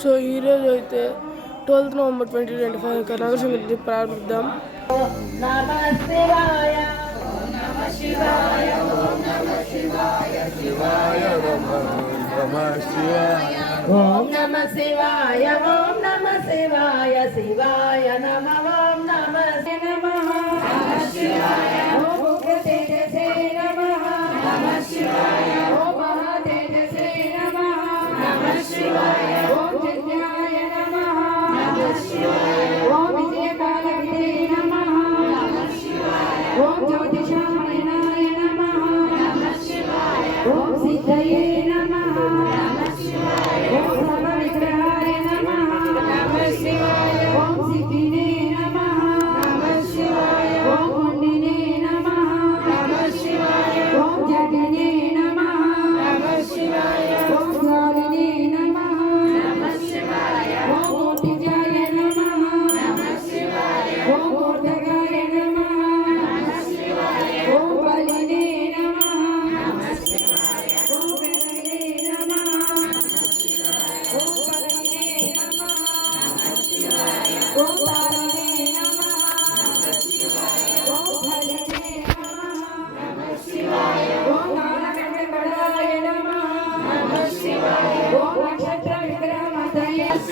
So ఈరోజు అయితే twelfth November twenty twenty five Karnataka సంగతి ప్రారంభిద్దాం. ఓం నమ శివాయ ఓం నమ శివాయ శివాయ ఓం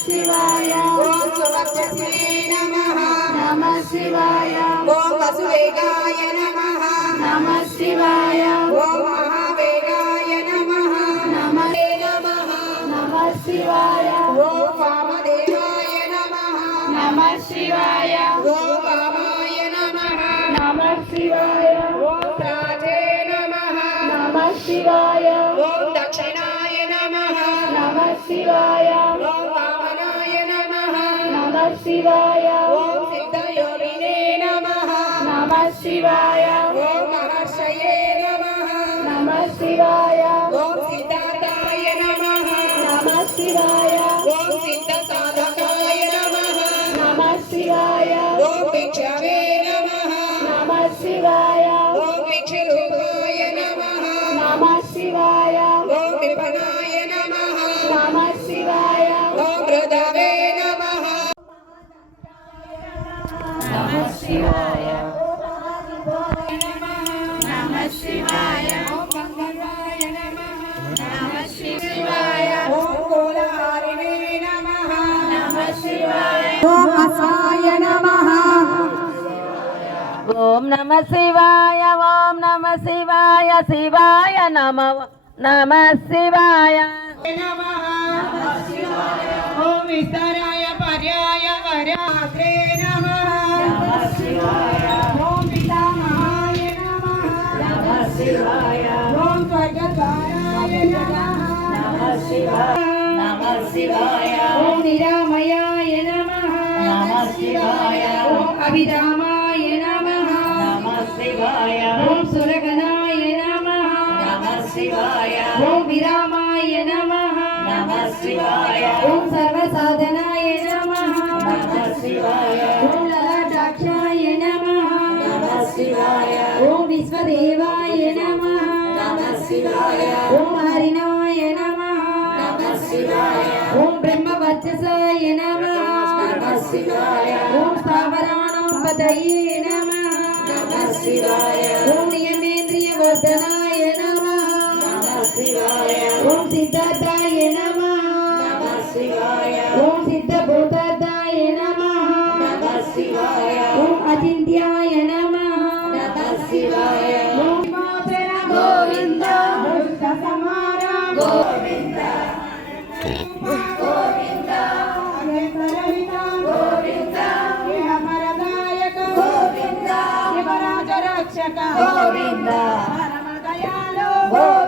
శివాయ. ఓం సువక్షసే నమః నమ శివాయ. ఓం వసువేగాయ నమః. నమ శివాయ. ఓం మహావేగాయ నమః. నమ నమః. నమ శివాయ. ఓం వామదేవాయ నమః. నమ శివాయ. ఓం వామాయ నమః. నమ శివాయ. ఓం రాజే నమః. నమ శివాయ. ఓం దక్షిణాయ నమః. నమ శివాయ. శివాయ ఓం సిద్ధయోగినే నమః। నమ శివాయ ఓం మహర్షయే నమః। నమ శివాయ ఓం సిద్ధార్థాయ నమః। నమ శివాయ శివాయ నమ శివాయ నమ శివాయ ఓం నమ శివాయ ఓం నమ శివాయ. ఓం నమ శివాయ శివాయ నమ నమ శివాయ నమః ఓం విస్తరాయ పర్యాయ వరాగ్రే ఓం పితామహాయ నమః. ఓం స్వర్గద్వారాయ నమః. నమ శివాయ. ఓం నిరామయాయ నమః. నమ శివాయ. ఓం అభిరామాయ నమః. నమ శివాయ. ఓం సురగణాయ నమః. నమ శివాయ. ఓం విరామాయ విశ్వదేవాయ నమః. ఓం హరినాయ నమః. ఓం బ్రహ్మవచ్చసాయ నమః. నమ ఓం స్థావరాణం పతయే నమః ఓం నియమేంద్రియ వర్ధనాయ నమః ఓం సిద్ధార్థాయ నమః. ఓం సిద్ధభూతార్థాయ నమః. ఓం అచింత్యాయ నమ. acá. Oh, linda. Para Magallanes.